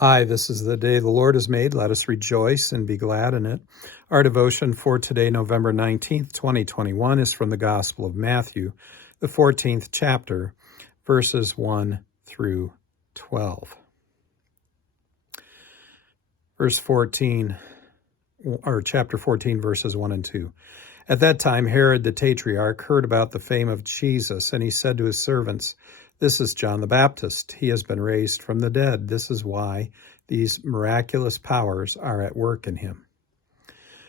Hi, this is the day the Lord has made. Let us rejoice and be glad in it. Our devotion for today, November 19th, 2021, is from the Gospel of Matthew, the 14th chapter, verses 1 through 12. Verse 14, or chapter 14, verses 1 and 2. At that time, Herod the Tetrarch heard about the fame of Jesus, and he said to his servants, "This is John the Baptist. He has been raised from the dead. This is why these miraculous powers are at work in him."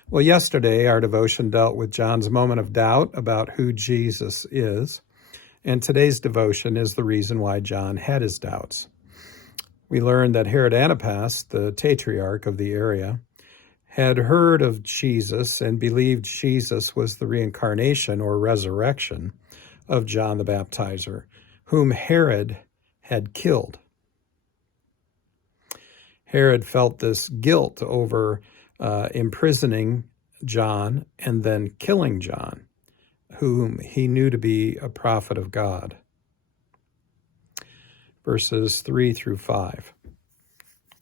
Well, yesterday our devotion dealt with John's moment of doubt about who Jesus is, and today's devotion is the reason why John had his doubts. We learned that Herod Antipas, the Tetrarch of the area, had heard of Jesus and believed Jesus was the reincarnation or resurrection of John the Baptizer, whom Herod had killed. Herod felt this guilt over imprisoning John and then killing John, whom he knew to be a prophet of God. Verses 3 through 5.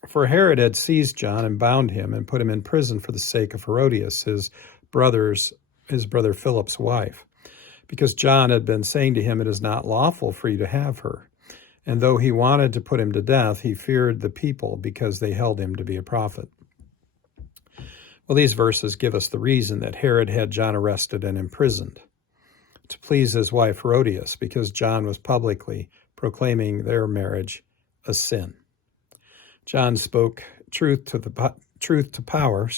For Herod had seized John and bound him and put him in prison for the sake of Herodias, his brother Philip's wife, because John had been saying to him, "It is not lawful for you to have her." And though he wanted to put him to death, he feared the people because they held him to be a prophet. Well, these verses give us the reason that Herod had John arrested and imprisoned, to please his wife Herodias, because John was publicly proclaiming their marriage a sin. John spoke truth to power,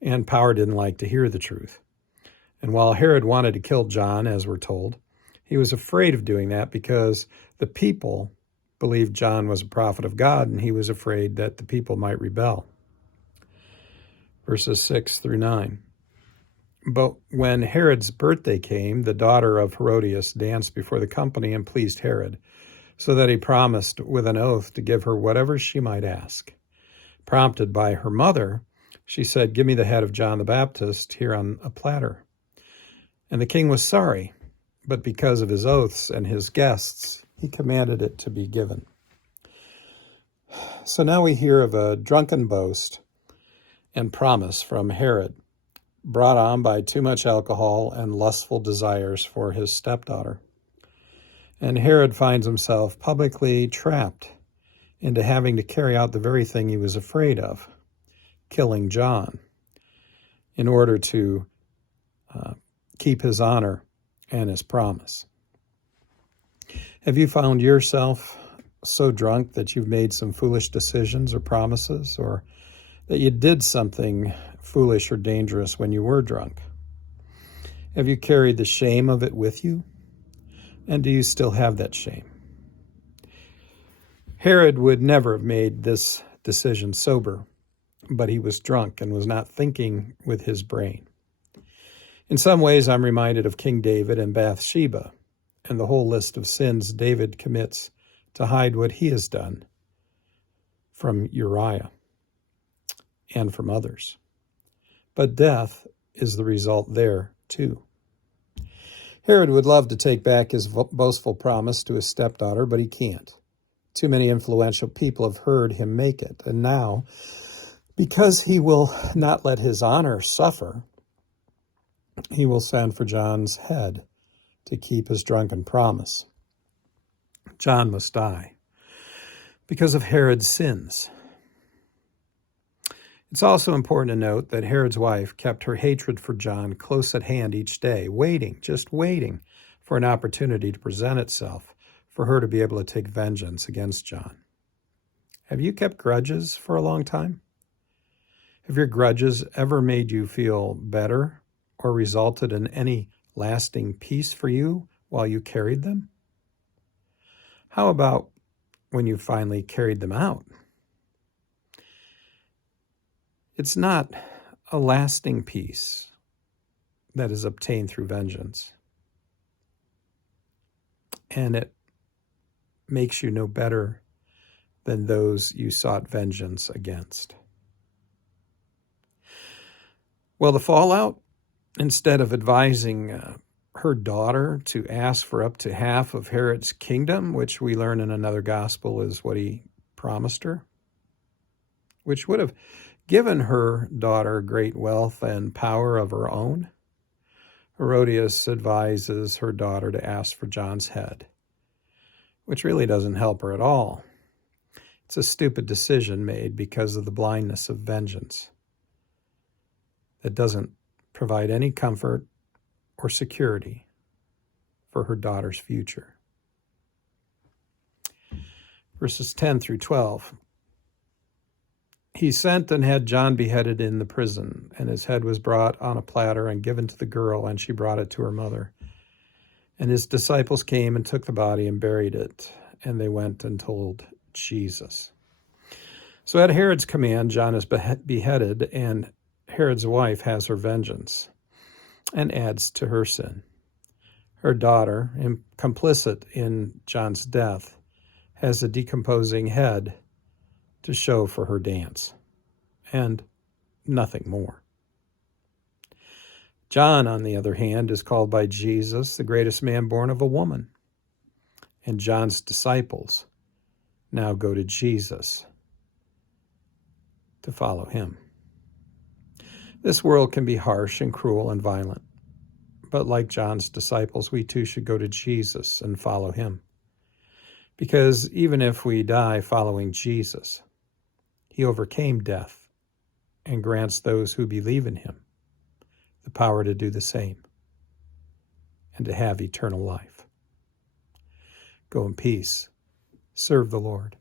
and power didn't like to hear the truth. And while Herod wanted to kill John, as we're told, he was afraid of doing that because the people believed John was a prophet of God, and he was afraid that the people might rebel. Verses 6 through 9. But when Herod's birthday came, the daughter of Herodias danced before the company and pleased Herod, so that he promised with an oath to give her whatever she might ask. Prompted by her mother, she said, "Give me the head of John the Baptist here on a platter." And the king was sorry, but because of his oaths and his guests, he commanded it to be given. So now we hear of a drunken boast and promise from Herod, brought on by too much alcohol and lustful desires for his stepdaughter. And Herod finds himself publicly trapped into having to carry out the very thing he was afraid of, killing John, in order to keep his honor and his promise. Have you found yourself so drunk that you've made some foolish decisions or promises, or that you did something foolish or dangerous when you were drunk? Have you carried the shame of it with you? And do you still have that shame? Herod would never have made this decision sober, but he was drunk and was not thinking with his brain. In some ways, I'm reminded of King David and Bathsheba and the whole list of sins David commits to hide what he has done from Uriah and from others. But death is the result there, too. Herod would love to take back his boastful promise to his stepdaughter, but he can't. Too many influential people have heard him make it, and now, because he will not let his honor suffer, he will send for John's head to keep his drunken promise. John must die because of Herod's sins. It's also important to note that Herod's wife kept her hatred for John close at hand each day, just waiting for an opportunity to present itself for her to be able to take vengeance against John. Have you kept grudges for a long time? Have your grudges ever made you feel better or resulted in any lasting peace for you while you carried them? How about when you finally carried them out? It's not a lasting peace that is obtained through vengeance. And it makes you no better than those you sought vengeance against. Well, the fallout, instead of advising her daughter to ask for up to half of Herod's kingdom, which we learn in another gospel is what he promised her, which would have given her daughter great wealth and power of her own, Herodias advises her daughter to ask for John's head, which really doesn't help her at all. It's a stupid decision made because of the blindness of vengeance that doesn't provide any comfort or security for her daughter's future. Verses 10 through 12. He sent and had John beheaded in the prison, and his head was brought on a platter and given to the girl, and she brought it to her mother. And his disciples came and took the body and buried it, and they went and told Jesus. So at Herod's command, John is beheaded, and Herod's wife has her vengeance and adds to her sin. Her daughter, complicit in John's death, has a decomposing head to show for her dance, and nothing more. John, on the other hand, is called by Jesus the greatest man born of a woman, and John's disciples now go to Jesus to follow him. This world can be harsh and cruel and violent, but like John's disciples, we too should go to Jesus and follow him. Because even if we die following Jesus, he overcame death and grants those who believe in him the power to do the same and to have eternal life. Go in peace. Serve the Lord.